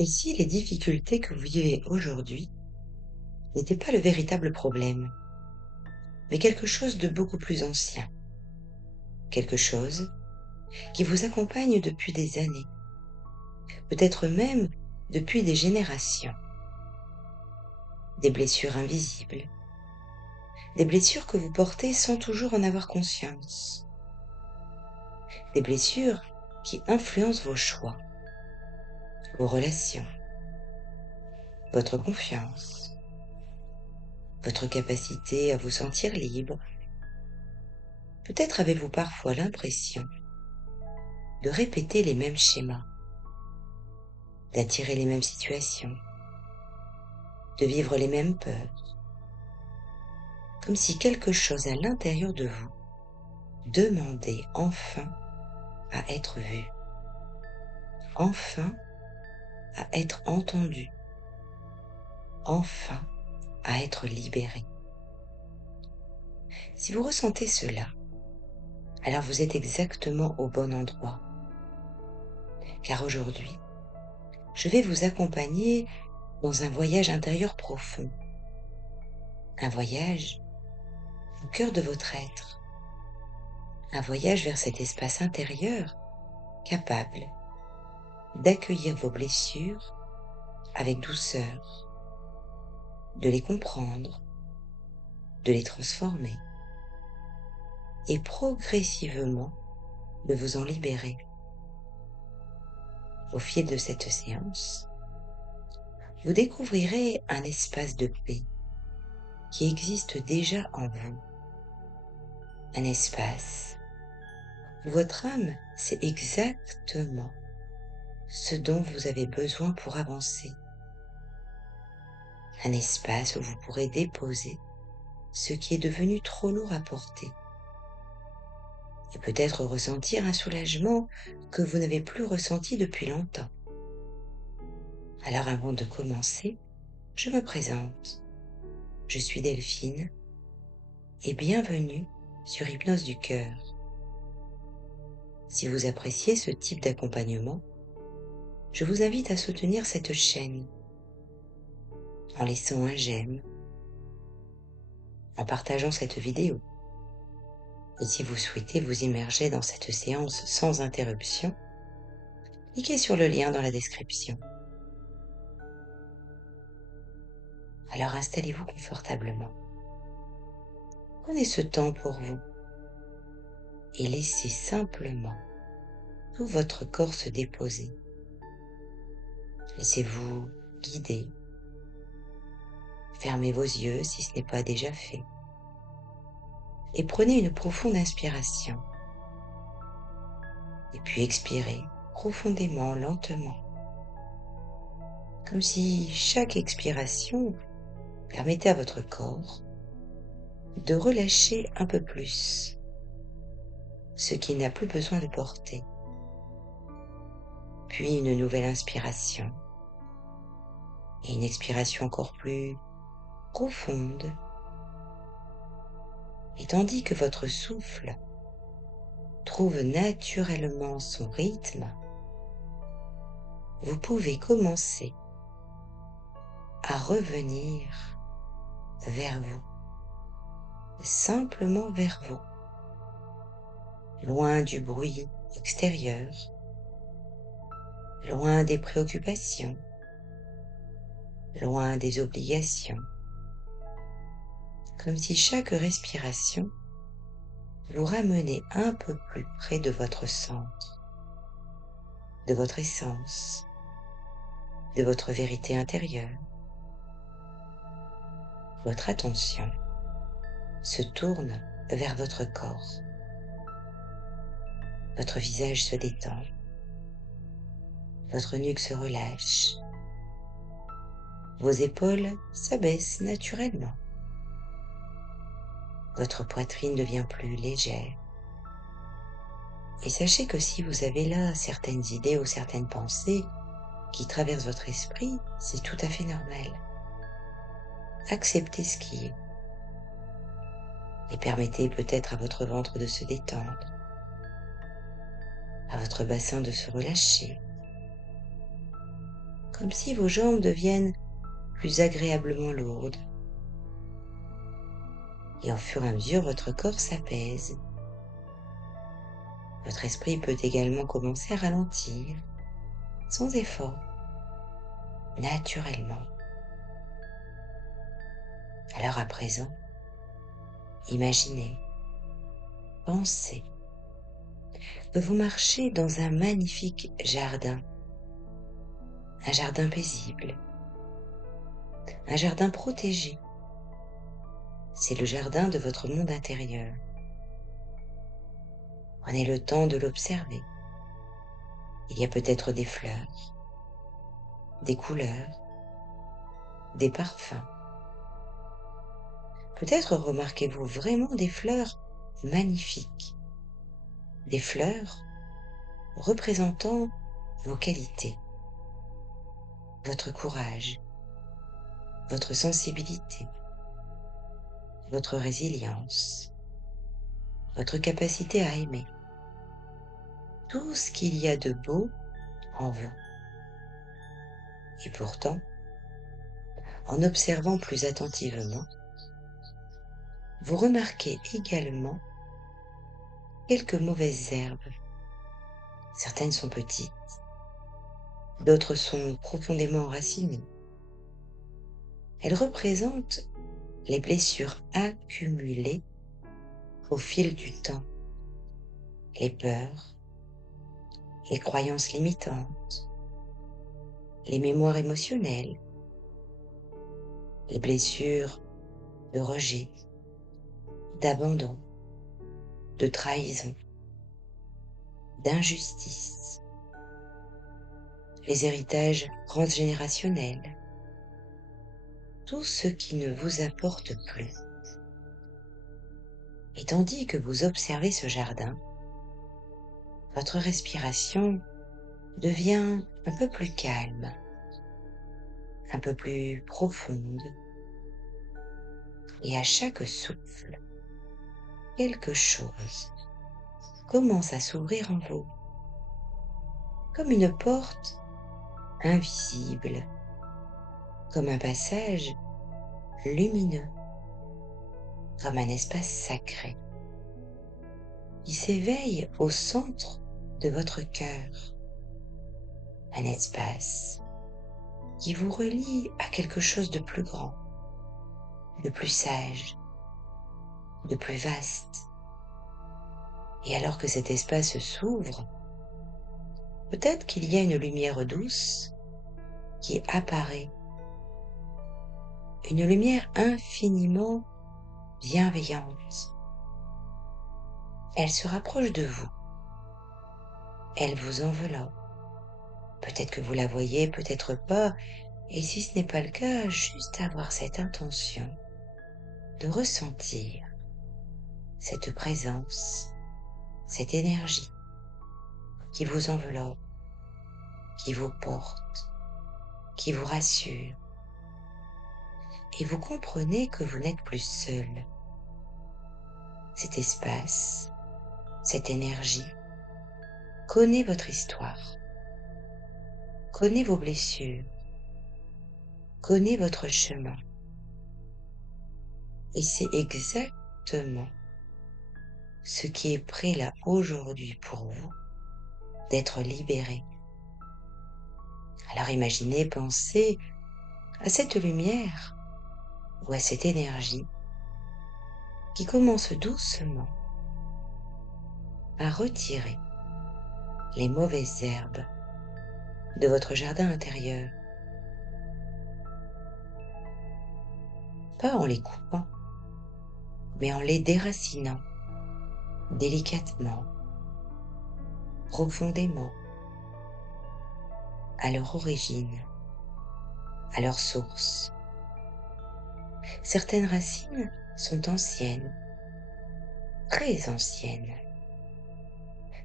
Et si les difficultés que vous vivez aujourd'hui n'étaient pas le véritable problème, mais quelque chose de beaucoup plus ancien, quelque chose qui vous accompagne depuis des années, peut-être même depuis des générations, des blessures invisibles, des blessures que vous portez sans toujours en avoir conscience, des blessures qui influencent vos choix, vos relations, votre confiance, votre capacité à vous sentir libre. Peut-être avez-vous parfois l'impression de répéter les mêmes schémas, d'attirer les mêmes situations, de vivre les mêmes peurs, comme si quelque chose à l'intérieur de vous demandait enfin à être vu, enfin à être entendu, enfin à être libéré. Si vous ressentez cela, alors vous êtes exactement au bon endroit, car aujourd'hui, je vais vous accompagner dans un voyage intérieur profond, un voyage au cœur de votre être, un voyage vers cet espace intérieur capable d'accueillir vos blessures avec douceur, de les comprendre, de les transformer et progressivement de vous en libérer. Au fil de cette séance, vous découvrirez un espace de paix qui existe déjà en vous, un espace où votre âme sait exactement ce dont vous avez besoin pour avancer, un espace où vous pourrez déposer ce qui est devenu trop lourd à porter et peut-être ressentir un soulagement que vous n'avez plus ressenti depuis longtemps. Alors avant de commencer, je me présente. Je suis Delphine et bienvenue sur Hypnose du cœur. Si vous appréciez ce type d'accompagnement, je vous invite à soutenir cette chaîne en laissant un j'aime, en partageant cette vidéo. Et si vous souhaitez vous immerger dans cette séance sans interruption, cliquez sur le lien dans la description. Alors installez-vous confortablement. Prenez ce temps pour vous et laissez simplement tout votre corps se déposer. Laissez-vous guider. Fermez vos yeux si ce n'est pas déjà fait. Et prenez une profonde inspiration. Et puis expirez profondément, lentement. Comme si chaque expiration permettait à votre corps de relâcher un peu plus ce qu'il n'a plus besoin de porter. Puis une nouvelle inspiration et une expiration encore plus profonde. Et tandis que votre souffle trouve naturellement son rythme, vous pouvez commencer à revenir vers vous, simplement vers vous, loin du bruit extérieur, loin des préoccupations, loin des obligations, comme si chaque respiration vous ramenait un peu plus près de votre centre, de votre essence, de votre vérité intérieure. Votre attention se tourne vers votre corps. Votre visage se détend, votre nuque se relâche, vos épaules s'abaissent naturellement. Votre poitrine devient plus légère. Et sachez que si vous avez là certaines idées ou certaines pensées qui traversent votre esprit, c'est tout à fait normal. Acceptez ce qui est. Et permettez peut-être à votre ventre de se détendre, à votre bassin de se relâcher, comme si vos jambes deviennent plus agréablement lourdes. Et au fur et à mesure, votre corps s'apaise. Votre esprit peut également commencer à ralentir, sans effort, naturellement. Alors à présent, imaginez, pensez que vous marchez dans un magnifique jardin, un jardin paisible, un jardin protégé. C'est le jardin de votre monde intérieur. Prenez le temps de l'observer. Il y a peut-être des fleurs, des couleurs, des parfums. Peut-être remarquez-vous vraiment des fleurs magnifiques, des fleurs représentant vos qualités, votre courage, votre sensibilité, votre résilience, votre capacité à aimer, tout ce qu'il y a de beau en vous. Et pourtant, en observant plus attentivement, vous remarquez également quelques mauvaises herbes. Certaines sont petites, d'autres sont profondément enracinées. Elles représentent les blessures accumulées au fil du temps, les peurs, les croyances limitantes, les mémoires émotionnelles, les blessures de rejet, d'abandon, de trahison, d'injustice, les héritages transgénérationnels, tout ce qui ne vous apporte plus. Et tandis que vous observez ce jardin, votre respiration devient un peu plus calme, un peu plus profonde, et à chaque souffle, quelque chose commence à s'ouvrir en vous, comme une porte invisible, comme un passage lumineux, comme un espace sacré qui s'éveille au centre de votre cœur, un espace qui vous relie à quelque chose de plus grand, de plus sage, de plus vaste. Et alors que cet espace s'ouvre, peut-être qu'il y a une lumière douce qui apparaît, une lumière infiniment bienveillante. Elle se rapproche de vous, elle vous enveloppe. Peut-être que vous la voyez, peut-être pas, et si ce n'est pas le cas, juste avoir cette intention de ressentir cette présence, cette énergie qui vous enveloppe, qui vous porte, qui vous rassure. Et vous comprenez que vous n'êtes plus seul. Cet espace, cette énergie, connaît votre histoire, connaît vos blessures, connaît votre chemin. Et c'est exactement ce qui est prêt là aujourd'hui pour vous d'être libéré. Alors imaginez, pensez à cette lumière ou à cette énergie qui commence doucement à retirer les mauvaises herbes de votre jardin intérieur. Pas en les coupant, mais en les déracinant délicatement, profondément, à leur origine, à leur source. Certaines racines sont anciennes, très anciennes,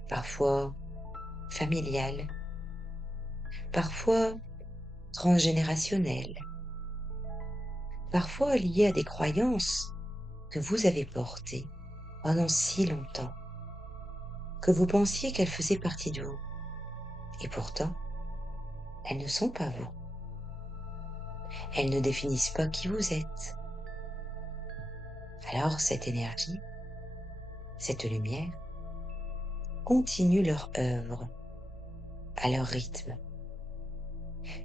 parfois familiales, parfois transgénérationnelles, parfois liées à des croyances que vous avez portées pendant si longtemps, que vous pensiez qu'elles faisaient partie de vous. Et pourtant, elles ne sont pas vous. Elles ne définissent pas qui vous êtes. Alors cette énergie, cette lumière, continue leur œuvre à leur rythme,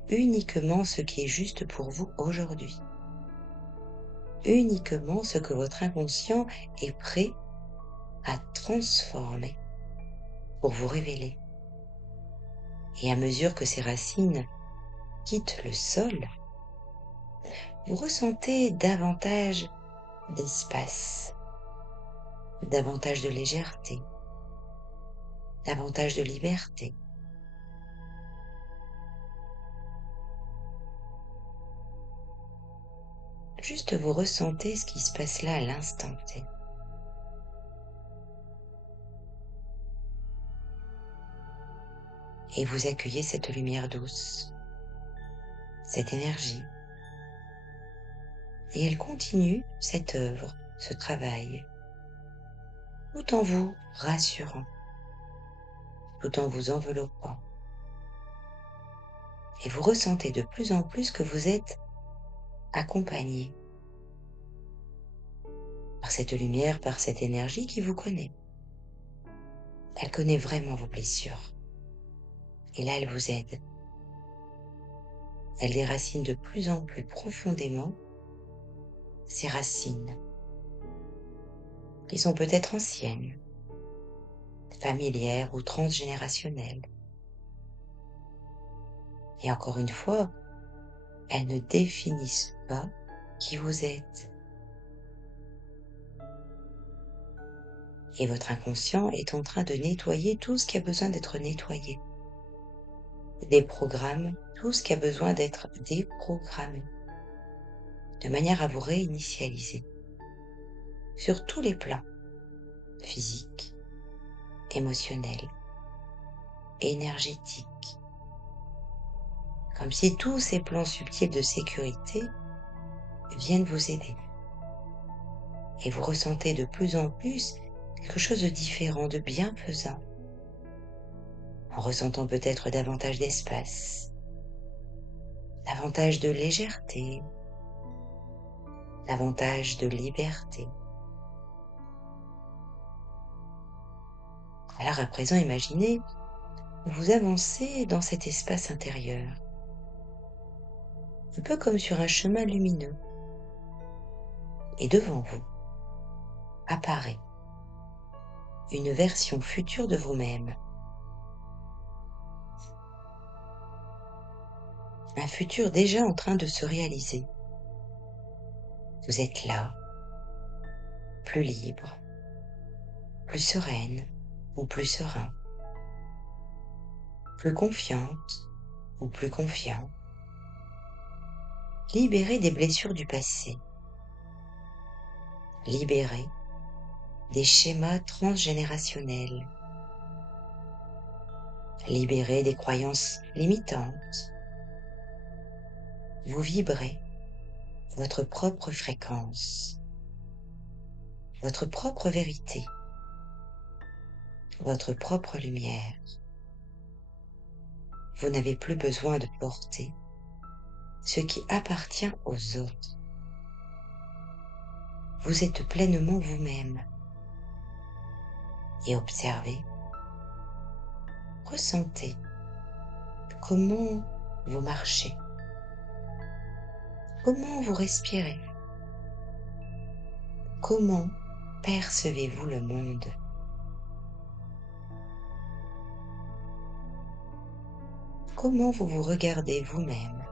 uniquement ce qui est juste pour vous aujourd'hui, uniquement ce que votre inconscient est prêt à transformer pour vous révéler. Et à mesure que ces racines quittent le sol, vous ressentez davantage d'espace, davantage de légèreté, davantage de liberté. Juste vous ressentez ce qui se passe là à l'instant T. Et vous accueillez cette lumière douce, cette énergie. Et elle continue cette œuvre, ce travail, tout en vous rassurant, tout en vous enveloppant. Et vous ressentez de plus en plus que vous êtes accompagné par cette lumière, par cette énergie qui vous connaît. Elle connaît vraiment vos blessures. Et là, elle vous aide. Elle déracine de plus en plus profondément ces racines qui sont peut-être anciennes, familières ou transgénérationnelles. Et encore une fois, elles ne définissent pas qui vous êtes. Et votre inconscient est en train de nettoyer tout ce qui a besoin d'être nettoyé. Des programmes, tout ce qui a besoin d'être déprogrammé, de manière à vous réinitialiser sur tous les plans, physiques, émotionnels, énergétiques, comme si tous ces plans subtils de sécurité viennent vous aider. Et vous ressentez de plus en plus quelque chose de différent, de bienfaisant, en ressentant peut-être davantage d'espace, davantage de légèreté, davantage de liberté. Alors à présent, imaginez, vous avancez dans cet espace intérieur, un peu comme sur un chemin lumineux, et devant vous apparaît une version future de vous-même, un futur déjà en train de se réaliser. Vous êtes là, plus libre, plus sereine ou plus serein, plus confiante ou plus confiant, libéré des blessures du passé, libéré des schémas transgénérationnels, libéré des croyances limitantes. Vous vibrez votre propre fréquence, votre propre vérité, votre propre lumière. Vous n'avez plus besoin de porter ce qui appartient aux autres. Vous êtes pleinement vous-même. Et observez, ressentez comment vous marchez, comment vous respirez, comment percevez-vous le monde. Comment vous vous regardez vous-même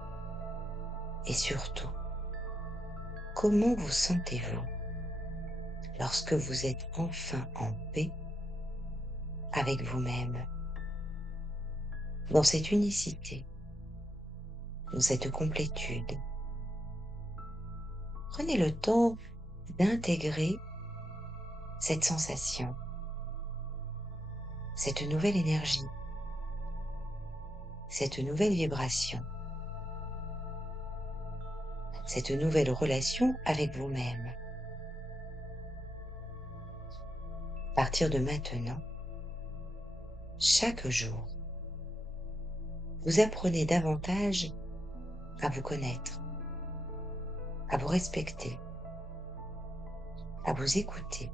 et surtout, comment vous sentez-vous lorsque vous êtes enfin en paix avec vous-même, dans cette unicité, dans cette complétude. Prenez le temps d'intégrer cette sensation, cette nouvelle énergie, cette nouvelle vibration, cette nouvelle relation avec vous-même. À partir de maintenant, chaque jour, vous apprenez davantage à vous connaître, à vous respecter, à vous écouter,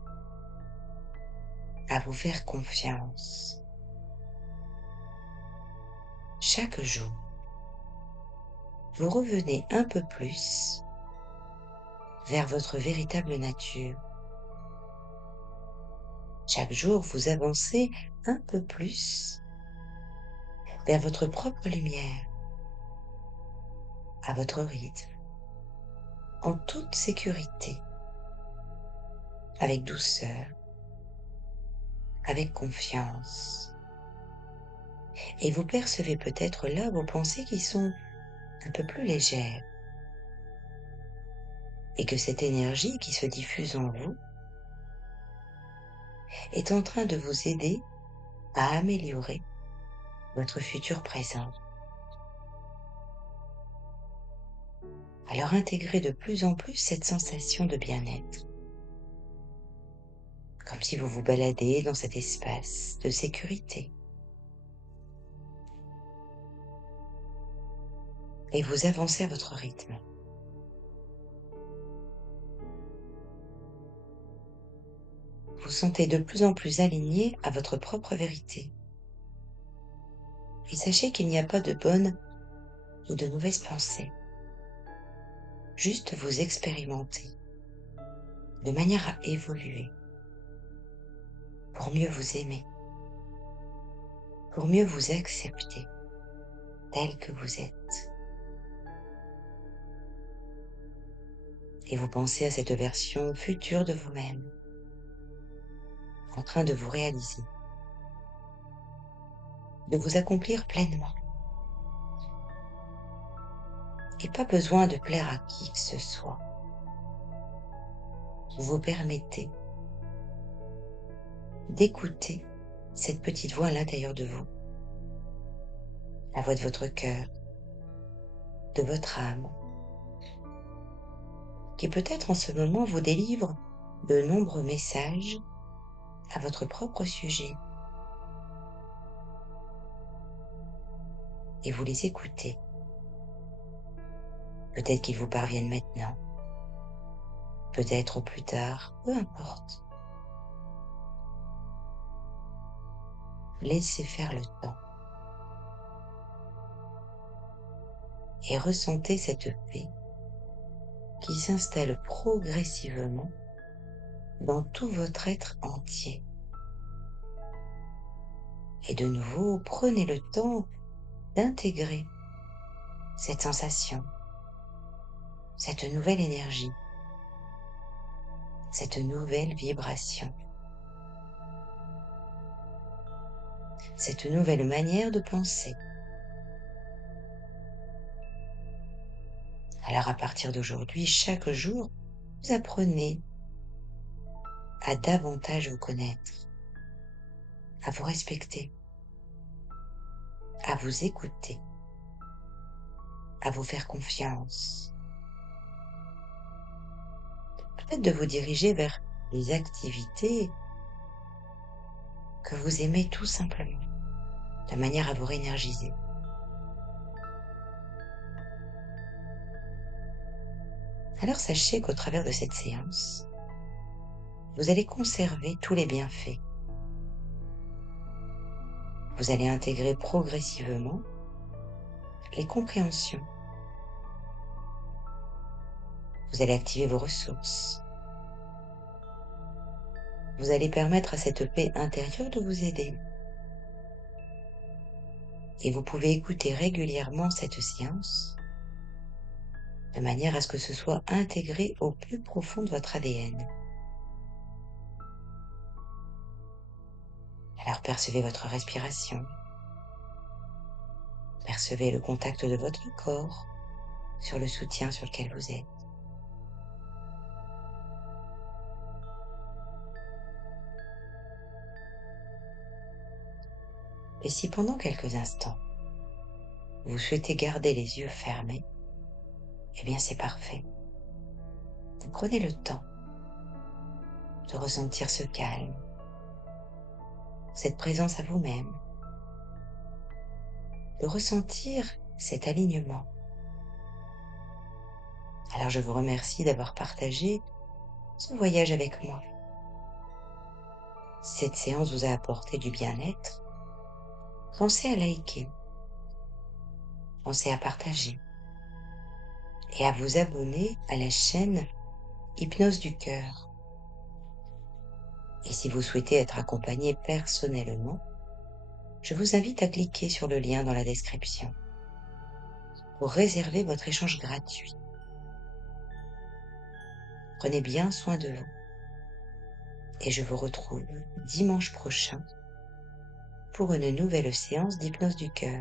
à vous faire confiance. Chaque jour, vous revenez un peu plus vers votre véritable nature. Chaque jour, vous avancez un peu plus vers votre propre lumière, à votre rythme, en toute sécurité, avec douceur, avec confiance. Et vous percevez peut-être là vos pensées qui sont un peu plus légères, et que cette énergie qui se diffuse en vous est en train de vous aider à améliorer votre futur présent. Alors intégrez de plus en plus cette sensation de bien-être, comme si vous vous baladez dans cet espace de sécurité. Et vous avancez à votre rythme. Vous sentez de plus en plus aligné à votre propre vérité. Et sachez qu'il n'y a pas de bonnes ou de mauvaises pensées. Juste vous expérimenter de manière à évoluer pour mieux vous aimer, pour mieux vous accepter tel que vous êtes. Et vous pensez à cette version future de vous-même, en train de vous réaliser, de vous accomplir pleinement. Et pas besoin de plaire à qui que ce soit. Vous vous permettez d'écouter cette petite voix à l'intérieur de vous, la voix de votre cœur, de votre âme, qui peut-être en ce moment vous délivre de nombreux messages à votre propre sujet. Et vous les écoutez. Peut-être qu'ils vous parviennent maintenant, peut-être au plus tard, peu importe. Laissez faire le temps. Et ressentez cette paix qui s'installe progressivement dans tout votre être entier. Et de nouveau, prenez le temps d'intégrer cette sensation, cette nouvelle énergie, cette nouvelle vibration, cette nouvelle manière de penser. Alors à partir d'aujourd'hui, chaque jour, vous apprenez à davantage vous connaître, à vous respecter, à vous écouter, à vous faire confiance. Peut-être de vous diriger vers les activités que vous aimez tout simplement, de manière à vous réénergiser. Alors sachez qu'au travers de cette séance, vous allez conserver tous les bienfaits. Vous allez intégrer progressivement les compréhensions. Vous allez activer vos ressources. Vous allez permettre à cette paix intérieure de vous aider. Et vous pouvez écouter régulièrement cette séance de manière à ce que ce soit intégré au plus profond de votre ADN. Alors percevez votre respiration. Percevez le contact de votre corps sur le soutien sur lequel vous êtes. Et si pendant quelques instants, vous souhaitez garder les yeux fermés, eh bien c'est parfait. Vous prenez le temps de ressentir ce calme, cette présence à vous-même, de ressentir cet alignement Alors je vous remercie d'avoir partagé ce voyage avec moi. Si cette séance vous a apporté du bien-être, pensez à liker, pensez à partager et à vous abonner à la chaîne Hypnose du cœur. Et si vous souhaitez être accompagné personnellement, je vous invite à cliquer sur le lien dans la description pour réserver votre échange gratuit. Prenez bien soin de vous et je vous retrouve dimanche prochain pour une nouvelle séance d'hypnose du cœur.